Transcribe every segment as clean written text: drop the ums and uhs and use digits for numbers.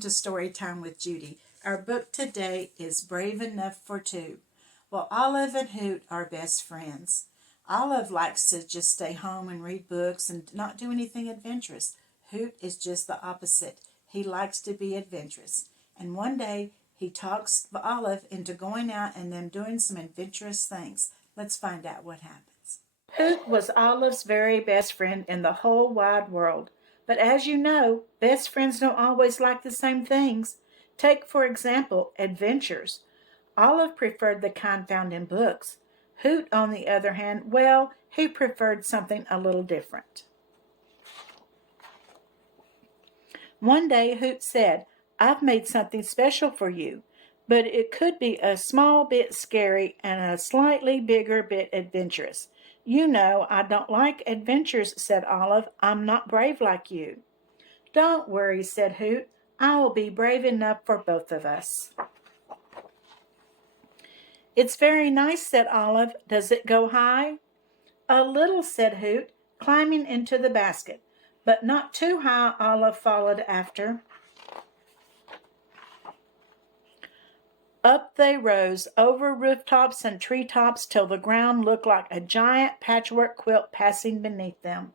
welcome to Storytime with Judy. Our book today is Brave Enough for Two. Well, Olive and Hoot are best friends. Olive likes to just stay home and read books and not do anything adventurous. Hoot is just the opposite. He likes to be adventurous. And one day he talks Olive into going out and them doing some adventurous things. Let's find out what happens. Hoot was Olive's very best friend in the whole wide world. But as you know, best friends don't always like the same things. Take, for example, adventures. Olive preferred the kind found in books. Hoot, on the other hand, well, he preferred something a little different. One day Hoot said, "I've made something special for you, but it could be a small bit scary and a slightly bigger bit adventurous." "You know I don't like adventures," said Olive. "I'm not brave like you." "Don't worry," said Hoot. "I will be brave enough for both of us." "It's very nice," said Olive. "Does it go high?" "A little," said Hoot, climbing into the basket. "But not too high," Olive followed after. Up they rose, over rooftops and treetops, till the ground looked like a giant patchwork quilt passing beneath them.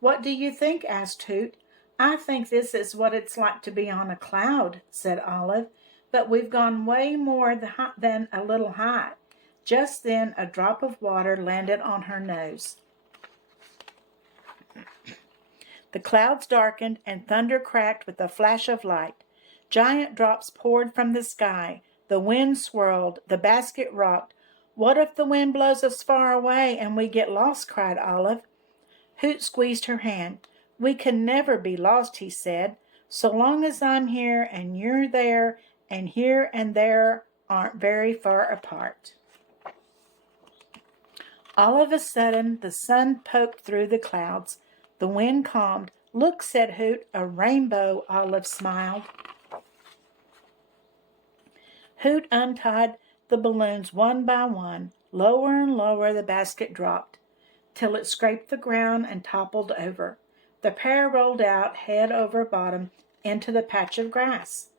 "What do you think?" asked Hoot. "I think this is what it's like to be on a cloud," said Olive. "But we've gone way more than a little high." Just then a drop of water landed on her nose. The clouds darkened and thunder cracked with a flash of light. Giant drops poured from the sky. The wind swirled. The basket rocked. "What if the wind blows us far away and we get lost?" cried Olive. Hoot squeezed her hand. "We can never be lost," he said. "So long as I'm here and you're there, and here and there aren't very far apart." All of a sudden the sun poked through the clouds. The wind calmed. "Look," said Hoot. "A rainbow," Olive smiled. Hoot untied the balloons one by one. Lower and lower the basket dropped, till it scraped the ground and toppled over. The pair rolled out, head over bottom, into the patch of grass.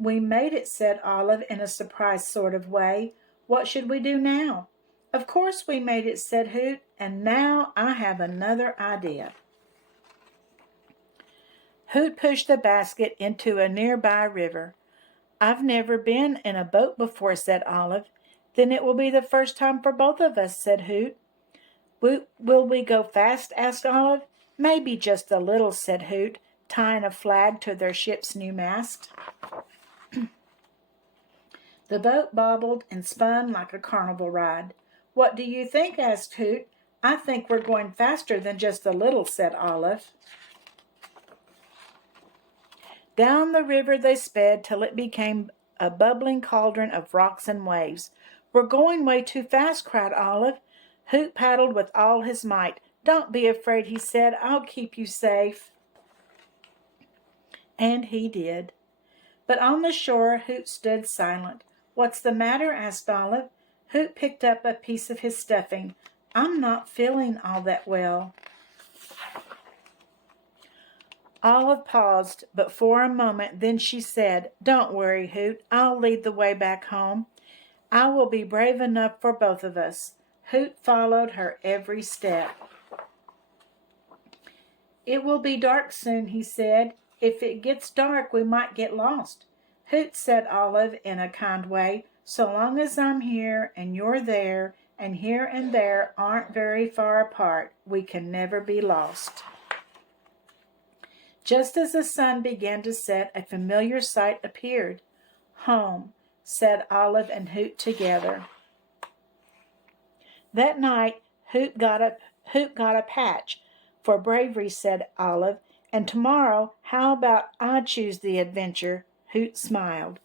"We made it," said Olive in a surprised sort of way. "What should we do now?" "Of course we made it," said Hoot, "and now I have another idea." Hoot pushed the basket into a nearby river. "I've never been in a boat before," said Olive. "Then it will be the first time for both of us," said Hoot. Will we go fast?" asked Olive. "Maybe just a little," said Hoot, tying a flag to their ship's new mast. The boat bobbled and spun like a carnival ride. "What do you think?" asked Hoot. "I think we're going faster than just a little," said Olive. Down the river they sped till it became a bubbling cauldron of rocks and waves. "We're going way too fast," cried Olive. Hoot paddled with all his might. "Don't be afraid," he said. "I'll keep you safe." And he did. But on the shore Hoot stood silent. "What's the matter?" asked Olive. Hoot picked up a piece of his stuffing. "I'm not feeling all that well." Olive paused, but for a moment, then she said, "Don't worry, Hoot. I'll lead the way back home. I will be brave enough for both of us." Hoot followed her every step. "It will be dark soon," he said. "If it gets dark, we might get lost." "Hoot," said Olive in a kind way, "so long as I'm here and you're there, and here and there aren't very far apart, we can never be lost." Just as the sun began to set, a familiar sight appeared. "Home," said Olive and Hoot together. That night Hoot got a patch. "For bravery," said Olive. "And tomorrow, how about I choose the adventure?" Hoot smiled.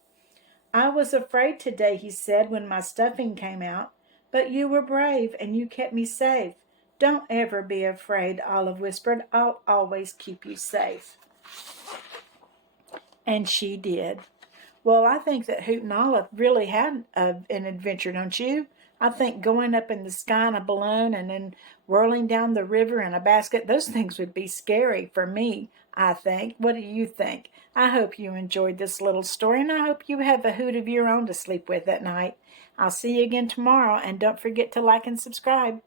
"I was afraid today," he said, "when my stuffing came out. But you were brave, and you kept me safe." "Don't ever be afraid," Olive whispered. "I'll always keep you safe." And she did. Well, I think that Hoot and Olive really had an adventure, don't you? I think going up in the sky in a balloon and then whirling down the river in a basket, those things would be scary for me, I think. What do you think? I hope you enjoyed this little story, and I hope you have a hoot of your own to sleep with at night. I'll see you again tomorrow, and don't forget to like and subscribe.